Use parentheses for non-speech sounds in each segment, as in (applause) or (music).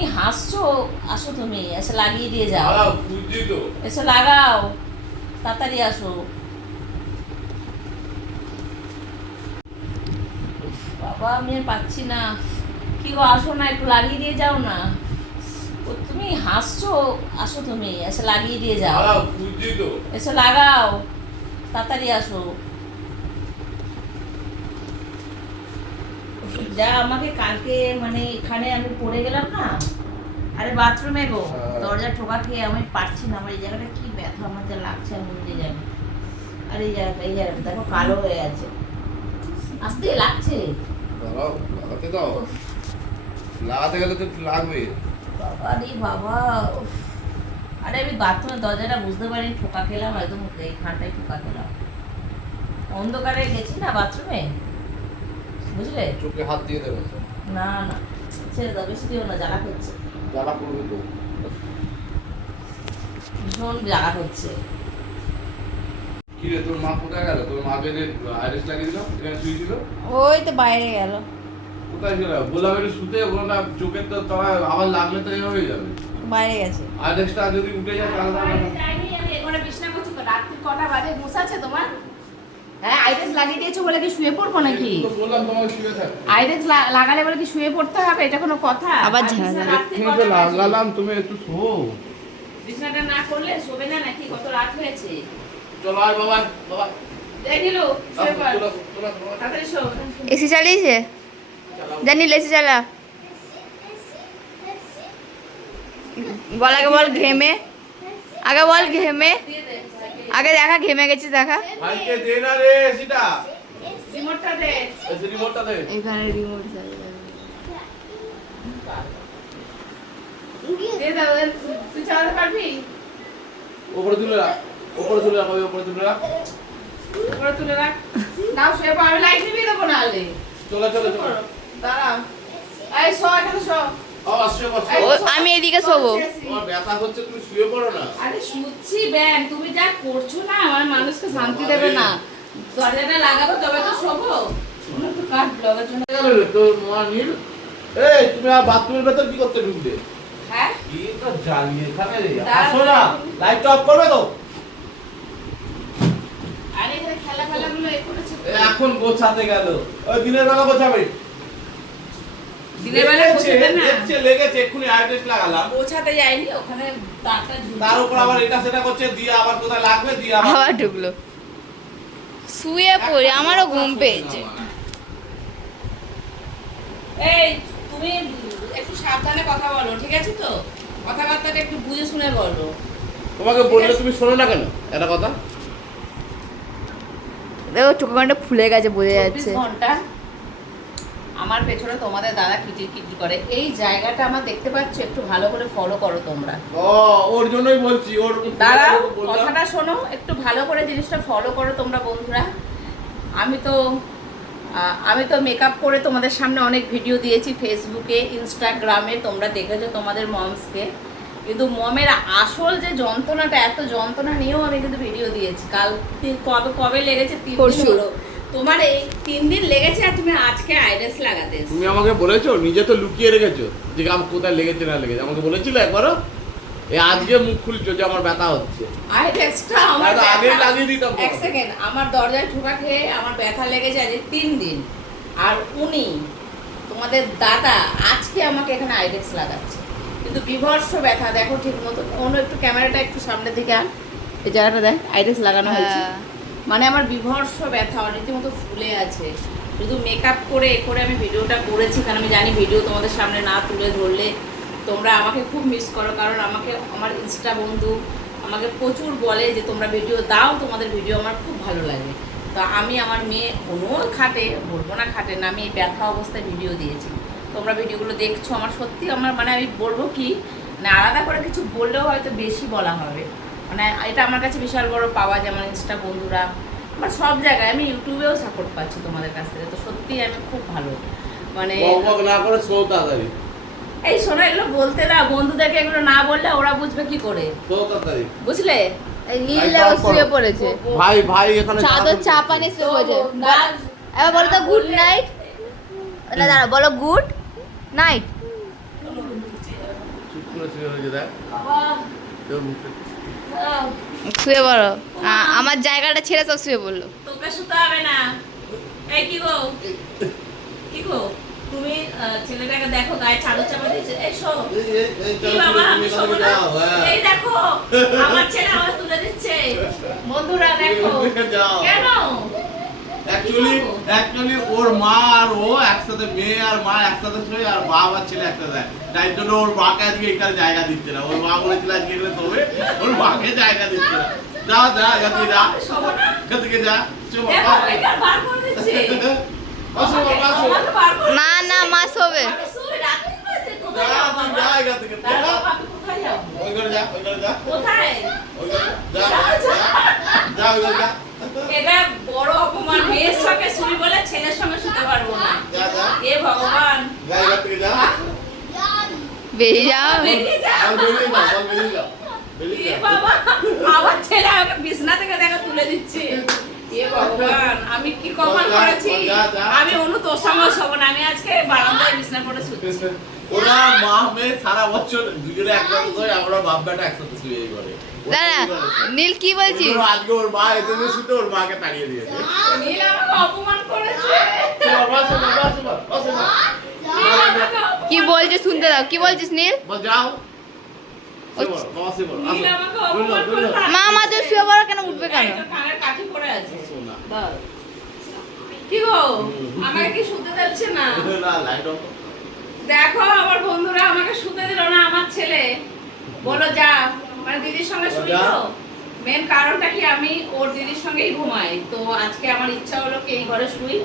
তুমি হাসছো আসো তুমি এসে লাগিয়ে দিয়ে যাও। এসে লাগাও তাড়াতাড়ি আসো। বাবা আমি আর পাচ্ছি না। কি গো আসো না একটু লাগিয়ে দিয়ে যাও না। ও তুমি হাসছো আসো তুমি এসে লাগিয়ে দিয়ে যাও। এসে লাগাও তাড়াতাড়ি আসো। যা আমাকে কালকে মানে এখানে আমি পড়ে গেলাম না আরে বাথরুমে গো হ্যাঁ। দরজা ঠোকা খেয়ে আমি পারছি না আমার এই জায়গাটা কি ব্যথা আমার যা লাগছে আমি বুঝে যাবে আর এই জায়গাটা এই জায়গাটা দেখো কালো হয়ে আছে। আস্তে লাগছে। লাগাতে দাও। লাগাতে গেলে তো লাগবে। বাবা রে বাবা আরে আমি বাথরুমের দরজাটা বুঝতে পারিনি ঠোকা খেলাম একদম এইখানটায় ঠোকা খেলাম। অন্ধকারে গেছি না বাথরুমে? বুঝলে? চোখে হাত দিয়ে দেবে না না। ছেড়ে দাও বেশি দিও না জ্বালা করছে। জ্বালা করবে তো। ভীষণ জ্বালা করছে। তোর মা কোথায় গেল? তোর মাকে যে আইরিস লাগিয়ে দিল এখানে শুয়েছিল ওই তো বাইরে গেল। কোথায় ছিল বললাম একটু শুতে বললাম না চোখের তো তলায় আবার লাগলে তো এই হয়ে যাবে। বাইরে গেছে। আইরিসটা যদি উঠে যায় তাহলে তো আবার- যাইনি আমি এখানে বিছনা করছি তো রাত্রি কটা বাজে ঘুমাচ্ছে তোমার? হ্যাঁ আইরেস লাগিয়ে দিয়েছ বলে কি শুয়ে পড়ব নাকি? তো বললাম তোমাকে শুয়ে থাক। আইরেস লাগালে বলে কি শুয়ে পড়তে হবে? এটা কোনো কথা? আবার আর ঝাড়া। বিছনা রাত্রি এক্ষুনি তো কটা বাজে? লাগালাম তুমি একটু শো বিছনাটা না করলে শোবে না নাকি? কত রাত হয়েছে? চলো আয় বাবা বাবা। দেখিলো শুয়ে পড়। চলো চলো চলো তাড়াতাড়ি শো এসি চালিয়েছে? জানি এসি চালা। বল আগে বল ঘেমে। আগে বল ঘেমে। আগে দেখা ঘেমে গেছি দেখা। ভাইকে দে না রে এসিটা রিমোটটা দে। এসি রিমোটটা দে। এখানে রিমোট উপরে তুলে রাখ। উপরে তুলে রাখ ওই উপরে তুলে রাখ। উপরে তুলে রাখ। নাও শুয়ে পড় আমি লাইট নিবি দেবো না হলে চলো চলো চলো। দাঁড়াও এই শো এখানে শো। আমি এদিকে শোবো। ব্যথা হচ্ছে তুমি শুয়ে পড়ো না। আরে শুচ্ছি ব্যান তুমি যা করছ না আমার মানুষকে শান্তি দেবে না। দরজাটা লাগাবো তবে তো শোবো। অন্য ব্লগের জন্য তোর মা নীল? এই তুমি আর বাথরুমের ভেতর কি করতে ঢুকলে? হ্যাঁ? কি তো জ্বালিয়ে এখানে আসো না লাইট অফ করবে তো। আরে এখানে খেলা খেলাগুলো এ করেছে। এখন গোছাতে গেল। ওই দিনের বেলা গোছাবে। দিনের বেলা লেগেছে, গোছাবে লেগেছে লেগেছে এক্ষুনি আইড্রেস লাগালাম। পৌঁছাতে যায়নি ওখানে তারটা তার উপর আবার এটা সেটা করছে দিয়ে আবার কোথায় লাগবে দিয়ে আবার ঢুকলো। শুয়ে পড়ি আমারও ঘুম পেয়েছে। এই তুমি একটু সাবধানে কথা বলো ঠিক আছে তো? কথাবার্তাটা একটু বুঝে শুনে বলো। তোমাকে বললে তুমি শোনো না কেন? একটা কথা। দেখো চোখ কানটা ফুলে গেছে বোঝা যাচ্ছে। ঘণ্টা আমার পেছনে তোমাদের দাদা কিটির কিটির করে। এই জায়গাটা আমার দেখতে পাচ্ছ একটু ভালো করে ফলো করো তোমরা। ও ওর জন্যই বলছি ওর বললাম। কথাটা শোনো একটু ভালো করে জিনিসটা ফলো করো তোমরা বন্ধুরা। আমি তো আমি তো মেকআপ করে তোমাদের সামনে অনেক ভিডিও দিয়েছি ফেসবুকে ইনস্টাগ্রামে তোমরা দেখেছ তোমাদের মমসকে কিন্তু মমের আসল যে যন্ত্রণাটা এত যন্ত্রণা নিয়েও আমি কিন্তু ভিডিও দিয়েছি। কাল তিন- কবে কবে লেগেছে তিন। হলো। তোমার এই তিন দিন লেগেছে আর তুমি আজকে আইরেস লাগাতে তুমি আমাকে বলেছ নিজে তো লুকিয়ে রেখেছো যে আমার কোথায় লেগেছে না লেগেছে। আমাকে বলেছিলে একবারও এই আজকে মুখ খুলছো যে আমার ব্যথা হচ্ছে। আইরেসটা আমার ব্যথা- লাগিয়ে দিতাম এক সেকেন্ড আমার দরজায় ঠোকা খেয়ে আমার ব্যথা লেগেছে আজ তিন দিন। আর উনি তোমাদের দাদা আজকে আমাকে এখানে আইডেক্স লাগাচ্ছে। কিন্তু বিভর্ষ ব্যথা দেখো ঠিক মতো অন্য একটু ক্যামেরাটা একটু সামনের দিকে আন। এই জায়গাটা দেখ আইডেক্স লাগানো হয়েছে। হ্যাঁ। মানে আমার বিভর্ষ ব্যথা রীতিমতো ফুলে আছে। শুধু মেকআপ করে এ করে আমি ভিডিওটা করেছি, কারণ আমি জানি ভিডিও তোমাদের সামনে না তুলে ধরলে তোমরা আমাকে খুব মিস করো, কারণ আমাকে, আমার ইনস্টা বন্ধু আমাকে প্রচুর বলে যে, তোমরা ভিডিও দাও, তোমাদের ভিডিও আমার খুব ভালো লাগে। তো আমি আমার মেয়ে কোনো খাটে, বলব না খাটে না, আমি এই ব্যথা অবস্থায় ভিডিও দিয়েছি। তোমরা ভিডিওগুলো দেখছ, আমার সত্যি আমার মানে আমি বলব কি না আলাদা করে কিছু বললেও হয়তো বেশি বলা হবে। মানে এটা আমার কাছে বিশাল বড় পাওয়া যেমন ইনস্টা বন্ধুরা আমার সব জায়গায় আমি ইউটিউবেও সাপোর্ট পাচ্ছি তোমাদের কাছ থেকে তো সত্যি আমি খুব ভালো। মানে না করে তাড়াতাড়ি। এই শোনো এগুলো বলতে না বন্ধুদেরকে এগুলো না বললে ওরা বুঝবে কি করে। তাড়াতাড়ি। বুঝলে? শুয়ে পড়েছে। ভাই ভাই এখানে চাদর চাপানে শুয়ে পড়েছে। এবার বলো তো গুড নাইট না দাঁড়া বলো গুড নাইট চুপ করে শুয়ে রয়েছে দেখ। শুয়ে পড়ো। আমার জায়গাটা ছেড়ে সব শুয়ে বলল তোকে শুতে হবে না। এই কি গো? কি গো? তুমি ছেলেটাকে দেখো গায়ে চাদর চাপা দিয়েছে। এই কি বাবা আমি না? হ্যাঁ। এই দেখো আমার ছেলে আমার তুলে দিচ্ছে। বন্ধুরা দেখো। (laughs) কেন? অ্যাকচুয়ালি অ্যাকচুয়ালি ওর মা আর ও একসাথে মেয়ে আর মা একসাথে শুয়ে আর বাপ আর ছেলে একসাথে দেয় তাই জন্য ওর মাকে আজকে এখানে জায়গা দিচ্ছে না। ওর মা বলেছিল আজকে এখানে শোবে ওর মাকে জায়গা দিচ্ছে না। যা যা থেকে যা। এখান থেকে যা বাবা। বাবা, না না মা শোবে। কোথায় মেয়ের বলে ছেলের সঙ্গে শুতে পারব না। এ ভগবান। বেরিয়ে যাও। বেরিয়ে যা। বল বেরিয়ে যা, বল বেরিয়ে যা, বেরিয়ে এ বাবা আমার ছেলে আমাকে বিছনা থেকে দেখা তুলে দিচ্ছে। এ ভগবান আমি কি কপাল করেছি। আমি অনু তোর সঙ্গে শোবো না আমি আজকে বারান্দায় বিছনা পড়ে শুচ্ছি। ওরা মা মেয়ে সারা বছর দুজনে একসাথে আমরা বাপ বেটা একসাথে শুয়ে এই দাদা নীল কি বলছিস? আজকে ওর মা শুতে ওর মাকে তাড়িয়ে দিয়েছে। নীল আমাকে অপমান করেছে। অপমান কি বলছিস শুনতে দাও কি বলছিস নীল? বল, যাও। মা মা তুই শুয়ে পড়ো কেন উঠবে কেন। কি গো? আমাকে কি শুতে দিচ্ছে না? না, লাইট অফ করো। দেখো আমার বন্ধুরা আমাকে শুতে দিল না আমার ছেলে। বলো যা। মানে দিদির সঙ্গে শুই তো? মেন কারণটা কি আমি ওর দিদির সঙ্গেই ঘুমাই। তো আজকে আমার ইচ্ছা হলো কি এই ঘরে শুই।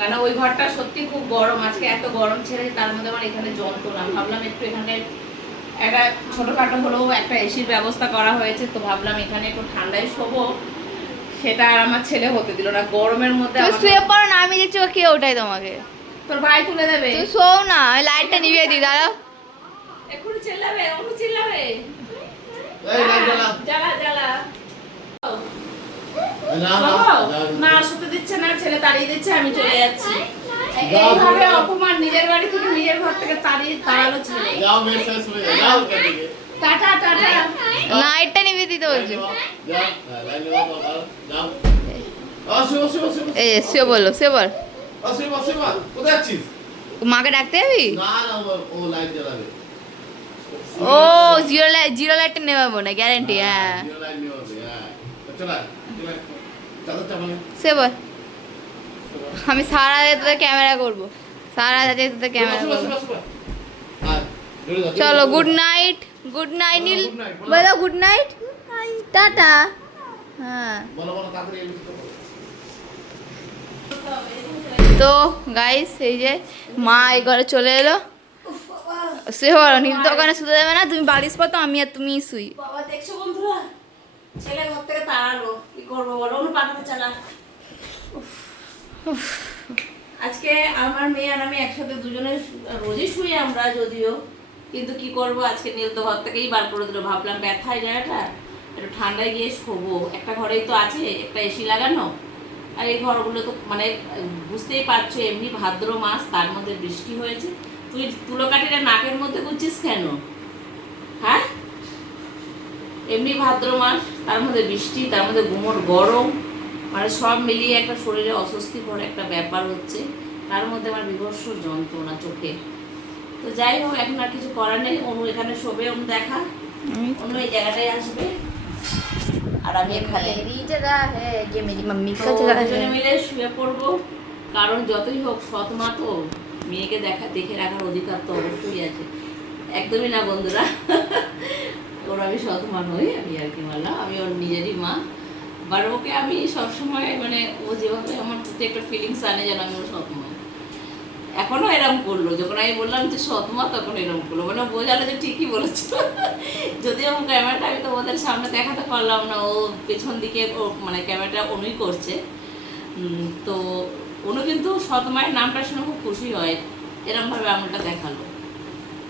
মানে ওই ঘরটা সত্যি খুব গরম। আজকে এত গরম ছেড়ে তার মধ্যে আমার এখানে যন্ত্রণা। ভাবলাম একটু এখানে একটা ছোটোখাটো হলেও একটা এসির ব্যবস্থা করা হয়েছে। তো ভাবলাম এখানে একটু ঠান্ডায় শোবো। সেটা আর আমার ছেলে হতে দিল না। গরমের মধ্যে শুয়ে পড়ো না আমি দেখছি ও কে ওঠাই তোমাকে। তোর ভাই তুলে দেবে। তুই শোও না লাইটটা নিভিয়ে দিই দাদা এক্ষুনি চিল্লাবে অনু চিল্লাবে। এই, লাইট জ্বালা। জ্বালা জ্বালা। না, না, বাবা, যাও। না শুতে দিচ্ছে না ছেলে তাড়িয়ে দিচ্ছে আমি চলে যাচ্ছি। এইভাবে অপমান নিজের বাড়ি থেকে নিজের ঘর থেকে তাড়িয়ে তাড়ালো ছেলে। হয়ে। টাটা লাইটটা নিভিয়ে দিতে বলছি। হ্যাঁ। এই। শুয়ে বলল মা। কোথায় মাকে ডাকতে যাবি? না, না, ও- ও লাইট জ্বালাবে। ও জিরো লাইট জিরো লাইটটা নেওয়াবো না গ্যারান্টি হ্যাঁ। শুয়ে পড় আমি সারা রাত ক্যামেরা করব সারা রাত তোদের ক্যামেরা করব চলো good night good night Neel বলো। বলো গুড নাইট টাটা হ্যাঁ বলো, বলো, বলো। তো গাইস এই যে মা এই ঘরে চলে এলো শুয়ে পড়ো নীল তো ওখানে শুতে দেবে না তুমি বালিশ পাতো আমি আর তুমি শুই। বাবা দেখছ বন্ধুরা? ছেলে ঘর থেকে তাড়ালো। কি করব বলো? অনু পাখাতে চালা। আজকে আমার মেয়ে আর আমি একসাথে দুজনে রোজই শুই আমরা যদিও। কিন্তু কি করব? আজকে নীল তো ঘর থেকেই বার করে দিল। ভাবলাম ব্যথায় জায়গাটা একটু ঠান্ডায় গিয়ে শোবো। একটা ঘরেই তো আছে একটা এসি লাগানো। আর এই ঘরগুলো তো মানে বুঝতেই পারছ এমনি ভাদ্র মাস তার মধ্যে বৃষ্টি হয়েছে। তুই তুলো কাঠিটা নাকের মধ্যে করছিস কেন? হ্যাঁ? এমনি ভাদ্র মাস তার মধ্যে বৃষ্টি তার মধ্যে গুমট গরম মানে সব মিলিয়ে একটা শরীরে অস্বস্তিকর একটা ব্যাপার হচ্ছে। তার মধ্যে আমার বিভর্ষ যন্ত্রণা চোখে। তো যাই হোক এখন আর কিছু করার নেই। অনু এখানে শোবে অনু দেখা। অনু এই জায়গাটায় আসবে। আর আমি এখানে মিলে শুয়ে পড়ব। কারণ যতই হোক সৎমা তো। মেয়েকে দেখা, দেখে রাখার অধিকার তো অবশ্যই আছে। একদমই না, বন্ধুরা। ওর আমি সৎ মা নই আমি আর কি বললাম আমি ওর নিজেরই মা। বাট ওকে আমি সবসময় মানে ও যেভাবে আমার প্রতি একটা ফিলিংস আনে যেন আমি ওর সৎ মা এখনও এরম করল। যখন আমি বললাম যে সৎমা, তখন এরম করল। মানে বোঝালো যে ঠিকই বলেছ। যদিও ক্যামেরাটা, আমি তো ওদের সামনে দেখাতে পারলাম না। ও পেছন দিকে মানে ক্যামেরাটা অনুই করছে। তো অনু কিন্তু সৎ মায়ের নামটা শুনে খুব খুশি হয়। এরমভাবে আঙুলটা দেখাল।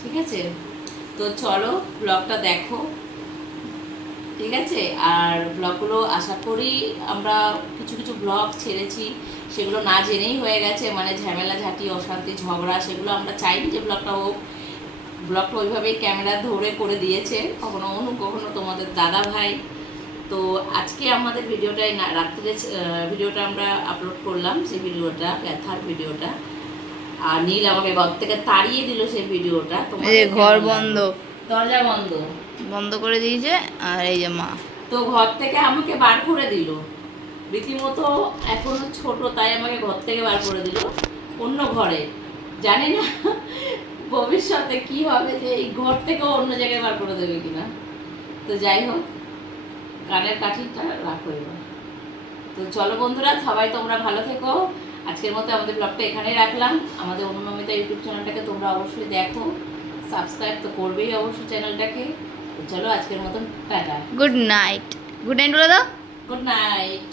ঠিক আছে? তো চলো ব্লগটা দেখো। ঠিক আছে? আর ব্লগগুলো আশা করি আমরা কিছু কিছু ব্লগ ছেড়েছি। সেগুলো না জেনেই হয়ে গেছে। মানে ঝামেলা, ঝাঁটি, অশান্তি, ঝগড়া, সেগুলো আমরা চাইনি যে ব্লগটা হোক। ব্লগটা ওইভাবেই ক্যামেরা ধরে করে দিয়েছে। কখনো অনু, কখনো তোমাদের দাদা ভাই তো আজকে আমাদের ভিডিওটাই না রাত্রে ভিডিওটা আমরা আপলোড করলাম সেই ভিডিওটা ব্যথার ভিডিওটা। আর নীল আমাকে ঘর থেকে তাড়িয়ে দিল সেই ভিডিওটা। তোমাদের ঘর বন্ধ। দরজা বন্ধ। বন্ধ করে দিয়েছে আর এই যে মা। তো ঘর থেকে আমাকে বার করে দিল। রীতিমতো এখনও ছোট তাই আমাকে ঘর থেকে বার করে দিল। অন্য ঘরে। জানি না (laughs) ভবিষ্যতে কি হবে যে এই ঘর থেকে অন্য জায়গায় বার করে দেবে কিনা। তো যাই হোক কানের কাঠিটা রাখো এবার। তো চলো বন্ধুরা সবাই তোমরা ভালো থেকো। আজকের মতো আমাদের ব্লগটা এখানেই রাখলাম। আমাদের অনুনমিতা ইউটিউব চ্যানেলটাকে তোমরা অবশ্যই দেখো। সাবস্ক্রাইব তো করবেই অবশ্যই চ্যানেলটাকে। তো চলো আজকের মতন টাটা। গুড নাইট গুড নাইট বলে দাও। Good night